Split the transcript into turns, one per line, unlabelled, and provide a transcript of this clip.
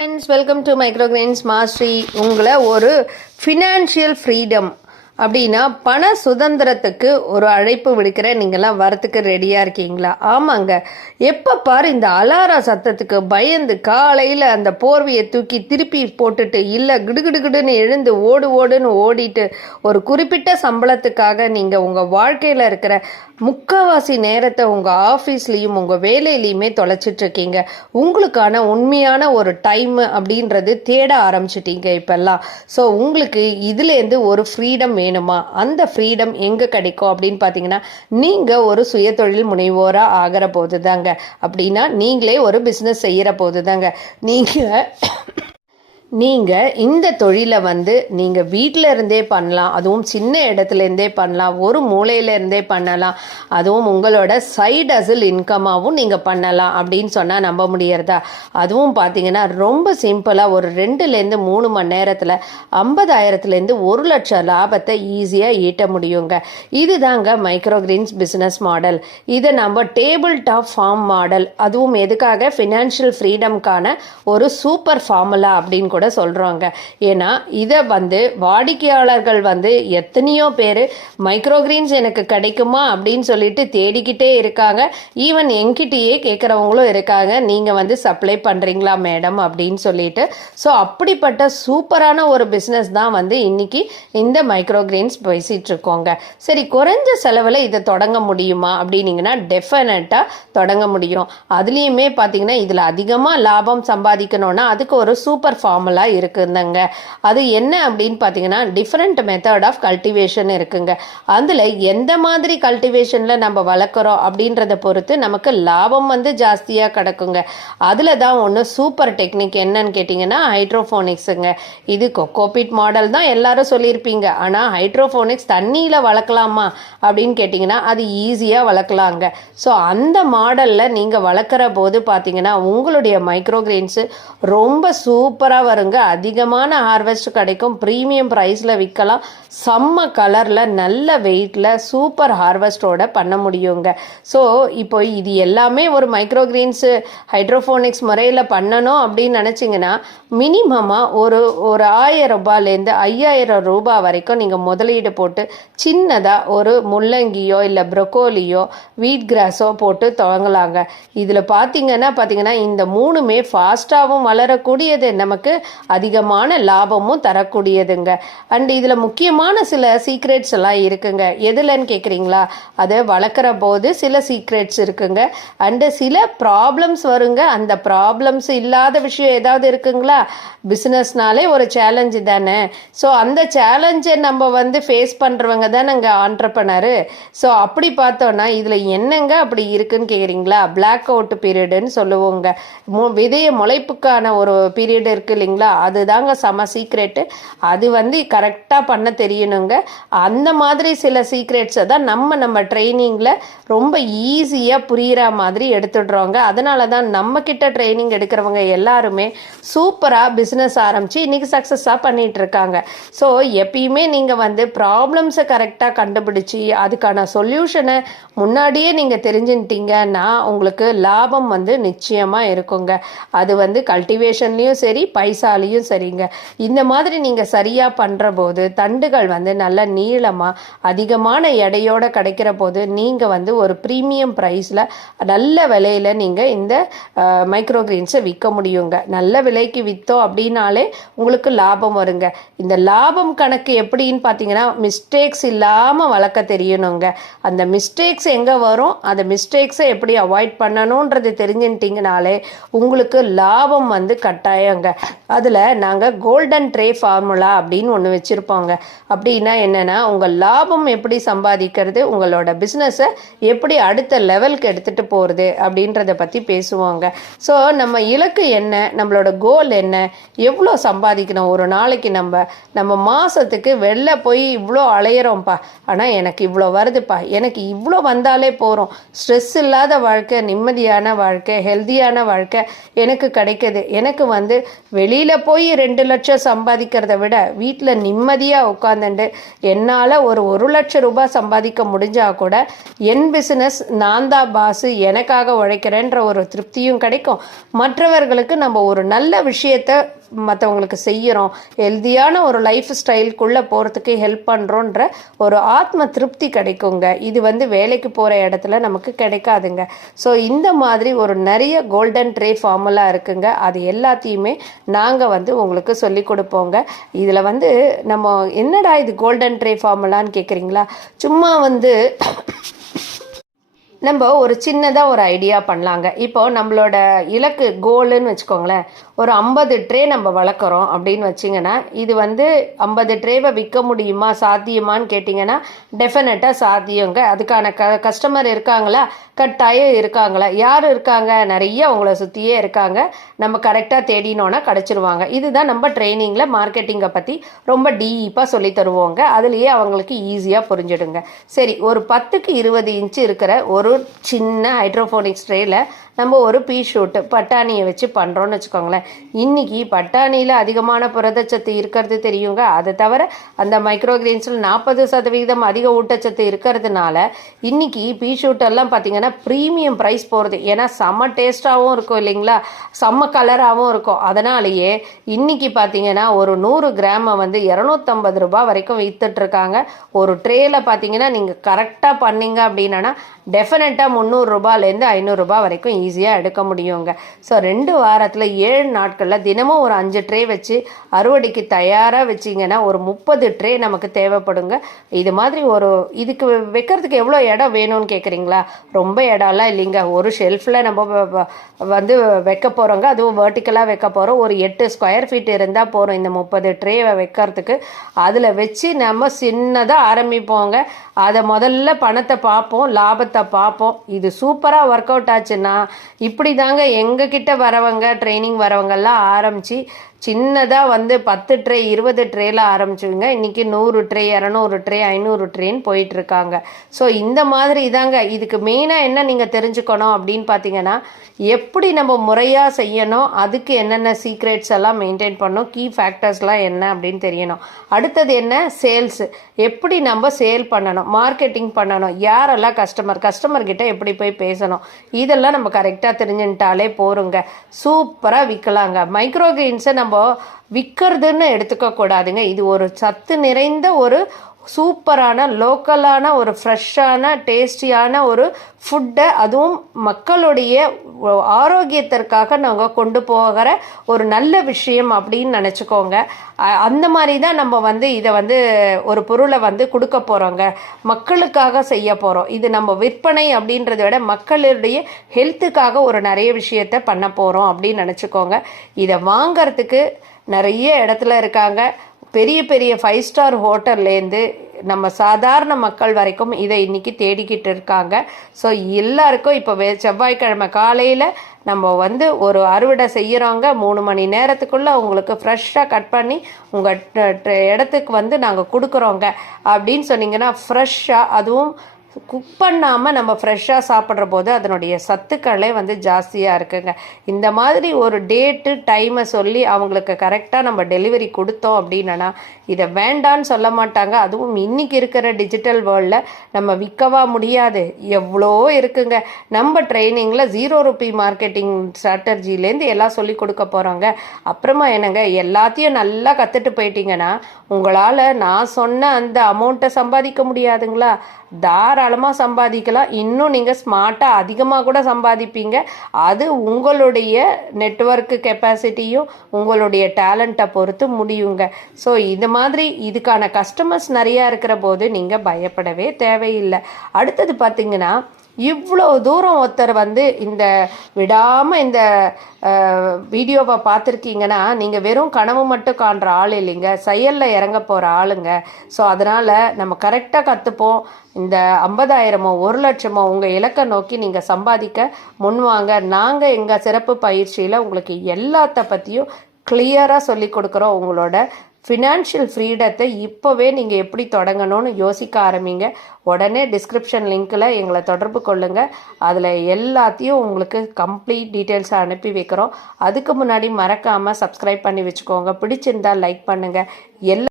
Friends welcome to microgreens mastery உங்களை ஒரு financial freedom அப்படின்னா பண சுதந்திரத்துக்கு ஒரு அழைப்பு விடுக்கிற நீங்கள்லாம் வரத்துக்கு ரெடியாக இருக்கீங்களா? ஆமாங்க. எப்போ பாரு இந்த அலார சத்தத்துக்கு பயந்து காலையில் அந்த போர்வையை தூக்கி திருப்பி போட்டுட்டு இல்லை கிடுகிடுகிடுன்னு எழுந்து ஓடு ஓடுன்னு ஓடிட்டு ஒரு குறிப்பிட்ட சம்பளத்துக்காக நீங்கள் உங்கள் வாழ்க்கையில் இருக்கிற முக்காவாசி நேரத்தை உங்கள் ஆஃபீஸ்லேயும் உங்கள் வேலையிலையுமே தொலைச்சிட்ருக்கீங்க. உங்களுக்கான உண்மையான ஒரு டைம் அப்படின்றது தேட ஆரம்பிச்சிட்டீங்க இப்போல்லாம். ஸோ உங்களுக்கு இதுலேருந்து ஒரு ஃப்ரீடம் வேணும். அந்த ஃப்ரீடம் எங்கே கிடைக்கும் அப்படின்னு பார்த்தீங்கன்னா நீங்கள் ஒரு சுயதொழில் முனைவோராக ஆகிற போது தாங்க அப்படின்னா நீங்களே ஒரு பிஸ்னஸ் செய்கிற போது தாங்க நீங்கள் நீங்கள் இந்த தொழிலை வந்து நீங்கள் வீட்டில் இருந்தே பண்ணலாம். அதுவும் சின்ன இடத்துல இருந்தே பண்ணலாம். ஒரு மூலையிலேருந்தே பண்ணலாம். அதுவும் உங்களோட சைடு அசில் இன்கமாகவும் நீங்கள் பண்ணலாம் அப்படின்னு சொன்னால் நம்ப முடியறதா? அதுவும் பார்த்தீங்கன்னா ரொம்ப சிம்பிளாக ஒரு ரெண்டுலேருந்து மூணு மணி நேரத்தில் ஐம்பதாயிரத்துலேருந்து ஒரு லட்சம் லாபத்தை ஈஸியாக ஈட்ட முடியுங்க. இதுதாங்க மைக்ரோ கிரீன்ஸ் பிஸ்னஸ் மாடல் இதை நம்ம டேபிள் டாப் ஃபார்ம் மாடல் அதுவும் எதுக்காக? ஃபினான்ஷியல் ஃப்ரீடம்கான ஒரு சூப்பர் ஃபார்முலா அப்படின்னு கூட சொல்கிறாங்க ஏன்னா இதை வந்து வாடிக்கையாளர்கள் வந்து எத்தனையோ பேர் மைக்ரோ கிரீன்ஸ் எனக்கு கிடைக்குமா அப்படின்னு சொல்லிட்டு தேடிக்கிட்டே இருக்காங்க. ஈவன் என்கிட்டயே கேட்குறவங்களும் இருக்காங்க. நீங்கள் வந்து சப்ளை பண்ணுறீங்களா மேடம் அப்படின்னு சொல்லிட்டு. ஸோ அப்படிப்பட்ட சூப்பரான ஒரு பிஸ்னஸ் தான் வந்து இன்னைக்கு இந்த மைக்ரோ கிரீன்ஸ் இருக்கோங்க. சரி குறைஞ்ச செலவில் இதை தொடங்க முடியுமா அப்படின்னீங்கன்னா டெஃபினட்டாக தொடங்க முடியும். அதுலேயுமே பார்த்தீங்கன்னா இதில் அதிகமாக லாபம் சம்பாதிக்கணும்னா அதுக்கு ஒரு சூப்பர் ஃபார்முலா இருக்குதுங்க அது என்ன அப்படின்னு பார்த்தீங்கன்னா டிஃப்ரெண்ட் மெத்தட் ஆஃப் கல்டிவேஷன் இருக்குங்க. அதில் எந்த மாதிரி கல்டிவேஷனில் நம்ம வளர்க்குறோம் அப்படின்றத பொறுத்து நமக்கு லாபம் வந்து ஜாஸ்தியாக கிடக்குங்க. அதில் தான் ஒன்று சூப்பர் டெக்னிக் என்னன்னு கேட்டிங்கன்னா ஹைட்ரோஃபோனிக்ஸுங்க இது கொக்கோபிட் மாடல் தான் எல்லாரும் சொல்லியிருப்பீங்க. ஆனால் ஹைட்ரோஃபோனிக்ஸ் தண்ணியில் வளர்க்கலாமா அப்படின்னு கேட்டிங்கன்னா அது ஈஸியாக வளர்க்கலாங்க. ஸோ அந்த மாடலில் நீங்கள் வளர்க்குற போது பார்த்தீங்கன்னா உங்களுடைய மைக்ரோகிரெயின்ஸு ரொம்ப சூப்பராக பாருங்க அதிகமான ஹார்வெஸ்ட் கிடைக்கும். ப்ரீமியம் ப்ரைஸில் விற்கலாம் செம்ம கலரில் நல்ல வெயிட்டில் சூப்பர் ஹார்வெஸ்டோட பண்ண முடியுங்க. ஸோ இப்போ இது எல்லாமே ஒரு மைக்ரோகிரீன்ஸு ஹைட்ரோஃபோனிக்ஸ் முறையில் பண்ணணும் அப்படின்னு நினச்சிங்கன்னா மினிமமாக ஒரு ஒரு ஆயிரம் ரூபாயிலேருந்து ஐயாயிரம் ரூபாய் வரைக்கும் நீங்கள் முதலீடு போட்டு சின்னதாக ஒரு முள்ளங்கியோ இல்லை ப்ரொக்கோலியோ வீட் கிராஸோ போட்டு துவங்கலாங்க இதில் பார்த்தீங்கன்னா பார்த்தீங்கன்னா இந்த மூணுமே ஃபாஸ்ட்டாகவும் வளரக்கூடியது. நமக்கு அதிகமான லாபமும் தரக்கூடியதுங்க. அண்ட் இதில் முக்கியமான சில சீக்ரெட்ஸ் எல்லாம் இருக்குங்க. எதுலன்னு கேட்குறீங்களா அதை வளர்க்குற போது சில சீக்ரெட்ஸ் இருக்குங்க. அண்டு சில ப்ராப்ளம்ஸ் வருங்க. அந்த ப்ராப்ளம்ஸ் இல்லாத விஷயம் ஏதாவது இருக்குங்களா? பிஸ்னஸ்னாலே ஒரு சேலஞ்சு தானே. ஸோ அந்த சேலஞ்சை நம்ம வந்து ஃபேஸ் பண்ணுறவங்க தானேங்க ஆண்டர்பனரு ஸோ அப்படி பார்த்தோன்னா இதில் என்னங்க அப்படி இருக்குன்னு கேட்குறீங்களா பிளாக் அவுட் பீரியடுன்னு சொல்லுவோங்க. மு விதைய முளைப்புக்கான ஒரு பீரியட் இருக்கு இல்லைங்களா? அதுதாங்க செம சீக்ரெட்டு அது வந்து கரெக்டாக பண்ண தெரியணுங்க. அந்த மாதிரி சில சீக்ரெட்ஸை தான் நம்ம நம்ம ட்ரைனிங்கில் ரொம்ப ஈஸியாக புரிகிற மாதிரி எடுத்துடுறோங்க. அதனால தான் நம்ம கிட்ட ட்ரைனிங் எடுக்கிறவங்க எல்லாருமே சூப்பராக பிஸ்னஸ் ஆரம்பித்து இன்றைக்கி சக்ஸஸாக பண்ணிகிட்டு இருக்காங்க ஸோ எப்பயுமே நீங்கள் வந்து ப்ராப்ளம்ஸை கரெக்டாக கண்டுபிடிச்சி அதுக்கான சொல்யூஷனை முன்னாடியே நீங்கள் தெரிஞ்சுட்டீங்கன்னா உங்களுக்கு லாபம் வந்து நிச்சயமாக இருக்குங்க. அது வந்து கல்டிவேஷன்லேயும் சரி பைசா பைசாலையும் சரிங்க. இந்த மாதிரி நீங்கள் சரியாக பண்ணுற போது தண்டுகள் வந்து நல்ல நீளமாக அதிகமான எடையோடு கிடைக்கிற போது நீங்கள் வந்து ஒரு ப்ரீமியம் ப்ரைஸில் நல்ல விலையில் நீங்கள் இந்த மைக்ரோ கிரீன்ஸை விற்க முடியுங்க. நல்ல விலைக்கு விற்றோம் அப்படின்னாலே உங்களுக்கு லாபம் வருங்க. இந்த லாபம் கணக்கு எப்படின்னு பார்த்தீங்கன்னா மிஸ்டேக்ஸ் இல்லாமல் வளர்க்க தெரியணுங்க. அந்த மிஸ்டேக்ஸ் எங்கே வரும்? அந்த மிஸ்டேக்ஸை எப்படி அவாய்ட் பண்ணணுன்றது தெரிஞ்சுட்டிங்கனாலே உங்களுக்கு லாபம் வந்து கட்டாயங்க. அதில் நாங்கள் கோல்டன் ட்ரே ஃபார்முலா அப்படின்னு ஒன்று வச்சுருப்போங்க. அப்படின்னா என்னென்னா உங்கள் லாபம் எப்படி சம்பாதிக்கிறது உங்களோட பிஸ்னஸை எப்படி அடுத்த லெவலுக்கு எடுத்துகிட்டு போகிறது அப்படின்றத பற்றி பேசுவாங்க. ஸோ நம்ம இலக்கு என்ன நம்மளோட கோல் என்ன எவ்வளோ சம்பாதிக்கணும் ஒரு நாளைக்கு நம்ம நம்ம மாதத்துக்கு வெளில போய் இவ்வளோ அலையிறோம்ப்பா. ஆனால் எனக்கு இவ்வளோ வருதுப்பா. எனக்கு இவ்வளோ வந்தாலே போகிறோம் ஸ்ட்ரெஸ் இல்லாத வாழ்க்கை நிம்மதியான வாழ்க்கை ஹெல்த்தியான வாழ்க்கை எனக்கு கிடைக்குது. எனக்கு வந்து வெளி வெளியில் போய் ரெண்டு லட்சம் சம்பாதிக்கிறத விட வீட்டில் நிம்மதியாக உட்காந்துட்டு என்னால் ஒரு ஒரு லட்சம் ரூபாய் சம்பாதிக்க முடிஞ்சால் கூட என் பிஸ்னஸ் நான் தான் பாஸு எனக்காக உழைக்கிறேன்ற ஒரு திருப்தியும் கிடைக்கும். மற்றவர்களுக்கு நம்ம ஒரு நல்ல விஷயத்த மற்றவங்களுக்கு செய்கிறோம் ஹெல்தியான ஒரு லைஃப் ஸ்டைல்குள்ளே போகிறதுக்கு ஹெல்ப் பண்ணுறோன்ற ஒரு ஆத்ம திருப்தி கிடைக்குங்க. இது வந்து வேலைக்கு போகிற இடத்துல நமக்கு கிடைக்காதுங்க. ஸோ இந்த மாதிரி ஒரு நிறைய கோல்டன் ட்ரே ஃபார்முலா இருக்குங்க. அது எல்லாத்தையுமே நாங்கள் வந்து உங்களுக்கு சொல்லி கொடுப்போங்க. இதில் வந்து நம்ம என்னடா இது கோல்டன் ட்ரே ஃபார்முலான்னு கேட்குறீங்களா சும்மா வந்து நம்ம ஒரு சின்னதாக ஒரு ஐடியா பண்ணலாங்க. இப்போ நம்மளோட இலக்கு கோலுன்னு வச்சுக்கோங்களேன். ஒரு ஐம்பது ட்ரே நம்ம வளர்க்குறோம் அப்படின்னு வச்சிங்கன்னா இது வந்து ஐம்பது ட்ரேவை விற்க முடியுமா சாத்தியமான்னு கேட்டிங்கன்னா டெஃபினட்டாக சாத்தியங்க. அதுக்கான க கஸ்டமர் இருக்காங்களா? கட்டாயம் இருக்காங்களா? யார் இருக்காங்க? நிறைய அவங்கள சுற்றியே இருக்காங்க. நம்ம கரெக்டாக தேடினோன்னா கிடச்சிருவாங்க. இதுதான் நம்ம ட்ரைனிங்கில் மார்க்கெட்டிங்கை பற்றி ரொம்ப டீப்பாக சொல்லி தருவோங்க. அதுலேயே அவங்களுக்கு ஈஸியாக புரிஞ்சிடுங்க. சரி ஒரு பத்துக்கு இருபது இன்ச்சு இருக்கிற ஒரு சின்ன ஹைட்ரோஃபோனிக்ஸ் ட்ரேயில் நம்ம ஒரு பீ ஷூட்டு பட்டாணியை வச்சு பண்ணுறோன்னு வச்சுக்கோங்களேன். இன்றைக்கி பட்டாணியில் அதிகமான புரதச்சத்து இருக்கிறது தெரியுங்க. அதை தவிர அந்த மைக்ரோகிரீன்ஸில் நாற்பது சதவீதம் அதிக ஊட்டச்சத்து இருக்கிறதுனால இன்றைக்கி பீ ஷூட்டெல்லாம் பார்த்திங்கன்னா பார்த்தீங்கன்னா ப்ரீமியம் ப்ரைஸ் போகிறது ஏன்னா செம்ம டேஸ்ட்டாகவும் இருக்கும் இல்லைங்களா? செம்ம கலராகவும் இருக்கும். அதனாலேயே இன்றைக்கி பார்த்தீங்கன்னா ஒரு நூறு கிராமை வந்து இரநூத்தம்பது ரூபாய் வரைக்கும் விற்றுட்ருக்காங்க ஒரு ட்ரேயில் பார்த்தீங்கன்னா நீங்கள் கரெக்டாக பண்ணீங்க அப்படின்னா டெஃபினட்டாக முந்நூறுரூபாலேருந்து ஐநூறுரூபா வரைக்கும் ஈஸியாக எடுக்க முடியுங்க. ஸோ ரெண்டு வாரத்தில் ஏழு நாட்களில் தினமும் ஒரு அஞ்சு ட்ரே வச்சு அறுவடைக்கு தயாராக வச்சிங்கன்னா ஒரு முப்பது ட்ரே நமக்கு தேவைப்படுங்க. இது மாதிரி ஒரு இதுக்கு வைக்கிறதுக்கு எவ்வளோ இடம் வேணும்னு கேட்குறீங்களா ரொம்ப இடம்லாம் இல்லைங்க. ஒரு ஷெல்ஃபில் நம்ம வந்து வைக்க போகிறோங்க அதுவும் வேர்ட்டிக்கலாக வைக்க போகிறோம் ஒரு எட்டு ஸ்கொயர் ஃபீட் இருந்தால் போகிறோம் இந்த முப்பது ட்ரேவை வைக்கிறதுக்கு. அதில் வச்சு நம்ம சின்னதாக ஆரம்பிப்போங்க. அதை முதல்ல பணத்தை பார்ப்போம் லாபத்தை பார்ப்போம் இது சூப்பராக ஒர்க் அவுட் ஆச்சுன்னா இப்படி தாங்க எங்ககிட்ட வரவங்க ட்ரைனிங் வரவங்கெல்லாம் ஆரம்பித்து சின்னதாக வந்து பத்து ட்ரே இருபது ட்ரேல ஆரம்பிச்சுங்க இன்னைக்கு நூறு ட்ரே இரநூறு ட்ரே ஐநூறு ட்ரேன்னு போயிட்டு இருக்காங்க. ஸோ இந்த மாதிரி இதாங்க இதுக்கு மெயினாக என்ன நீங்கள் தெரிஞ்சுக்கணும் அப்படின்னு பார்த்தீங்கன்னா எப்படி நம்ம முறையாக செய்யணும் அதுக்கு என்னென்ன சீக்ரெட்ஸ் எல்லாம் மெயின்டைன் பண்ணணும் கீ ஃபேக்டர்ஸ்லாம் என்ன அப்படின்னு தெரியணும். அடுத்தது என்ன? சேல்ஸ் எப்படி நம்ம சேல் பண்ணணும் மார்க்கெட்டிங் பண்ணணும் யாரெல்லாம் கஸ்டமர் கஸ்டமர் கிட்ட எப்படி போய் பேசணும் இதெல்லாம் நம்ம கரெக்டாக தெரிஞ்சுட்டாலே போருங்க. சூப்பராக விற்கலாங்க மைக்ரோ கிரெயின்ஸை நம்ம விற்கிறதுன்னு எடுத்துக்க கூடாதுங்க. இது ஒரு சத்து நிறைந்த ஒரு சூப்பரான லோக்கலான ஒரு ஃப்ரெஷ்ஷான டேஸ்டியான ஒரு ஃபுட்டை அதுவும் மக்களுடைய ஆரோக்கியத்திற்காக நாங்கள் கொண்டு போகிற ஒரு நல்ல விஷயம் அப்படின்னு நினச்சிக்கோங்க. அந்த மாதிரி தான் நம்ம வந்து இதை வந்து ஒரு பொருளை வந்து கொடுக்க போகிறோங்க மக்களுக்காக செய்ய போகிறோம் இது நம்ம விற்பனை அப்படின்றத விட மக்களுடைய ஹெல்த்துக்காக ஒரு நிறைய விஷயத்த பண்ண போகிறோம் அப்படின்னு நினச்சிக்கோங்க. இதை வாங்கறதுக்கு நிறைய இடத்துல இருக்காங்க. பெரிய பெரிய ஃபைவ் ஸ்டார் ஹோட்டல்லேருந்து நம்ம சாதாரண மக்கள் வரைக்கும் இதை இன்னைக்கு தேடிக்கிட்டு இருக்காங்க. ஸோ எல்லாருக்கும் இப்போ வே செவ்வாய்க்கிழமை காலையில் நம்ம வந்து ஒரு அறுவடை செய்கிறோங்க மூணு மணி நேரத்துக்குள்ளே உங்களுக்கு ஃப்ரெஷ்ஷாக கட் பண்ணி உங்கள் இடத்துக்கு வந்து நாங்கள் கொடுக்குறோங்க. அப்படின்னு சொன்னீங்கன்னா ஃப்ரெஷ்ஷாக அதுவும் குக் பண்ணாமல் நம்ம ஃப்ரெஷ்ஷாக சாப்பிட்ற போது அதனுடைய சத்துக்களே வந்து ஜாஸ்தியாக இருக்குங்க. இந்த மாதிரி ஒரு டேட்டு டைமை சொல்லி அவங்களுக்கு கரெக்டாக நம்ம டெலிவரி கொடுத்தோம் அப்படின்னா இதை வேண்டான்னு சொல்ல மாட்டாங்க. அதுவும் இன்னைக்கு இருக்கிற டிஜிட்டல் வேர்ல்டில் நம்ம விற்கவா முடியாது. எவ்வளோ இருக்குங்க. நம்ம ட்ரைனிங்கில் ஜீரோ ருபி மார்க்கெட்டிங் ஸ்ட்ராட்டர்ஜிலேருந்து எல்லாம் சொல்லி கொடுக்க போகிறோங்க அப்புறமா என்னங்க எல்லாத்தையும் நல்லா கற்றுட்டு போயிட்டீங்கன்னா உங்களால் நான் சொன்ன அந்த அமௌண்ட்டை சம்பாதிக்க முடியாதுங்களா? தாராளமாக சம்பாதிக்கலாம். இன்னும் நீங்கள் ஸ்மார்ட்டாக அதிகமாக கூட சம்பாதிப்பீங்க. அது உங்களுடைய நெட்வொர்க்கு கெப்பாசிட்டியும் உங்களுடைய டேலண்ட்டை பொறுத்து முடியுங்க. ஸோ இது மாதிரி இதுக்கான கஸ்டமர்ஸ் நிறையா இருக்கிற போது நீங்கள் பயப்படவே தேவையில்லை. அடுத்தது பார்த்தீங்கன்னா இவ்வளோ தூரம் ஒருத்தர் வந்து இந்த விடாமல் இந்த வீடியோவை பார்த்துருக்கீங்கன்னா நீங்கள் வெறும் கனவு மட்டும் காண்ற ஆள் இல்லைங்க. செயலில் இறங்க போகிற ஆளுங்க. ஸோ அதனால் நம்ம கரெக்டாக கற்றுப்போம் இந்த ஐம்பதாயிரமோ ஒரு லட்சமோ உங்கள் இலக்கை நோக்கி நீங்கள் சம்பாதிக்க முன்வாங்க நாங்கள் எங்கள் சிறப்பு பயிற்சியில் உங்களுக்கு எல்லாத்த பற்றியும் கிளியராக சொல்லி கொடுக்குறோம் உங்களோட ஃபினான்ஷியல் ஃப்ரீடத்தை இப்போவே நீங்கள் எப்படி தொடங்கணும்னு யோசிக்க ஆரம்பிங்க. உடனே டிஸ்கிரிப்ஷன் லிங்க்கில் எங்களை தொடர்பு கொள்ளுங்கள் அதில் எல்லாத்தையும் உங்களுக்கு கம்ப்ளீட் டீட்டெயில்ஸை அனுப்பி வைக்கிறோம். அதுக்கு முன்னாடி மறக்காமல் சப்ஸ்கிரைப் பண்ணி வச்சுக்கோங்க. பிடிச்சிருந்தா லைக் பண்ணுங்கள் எல்லா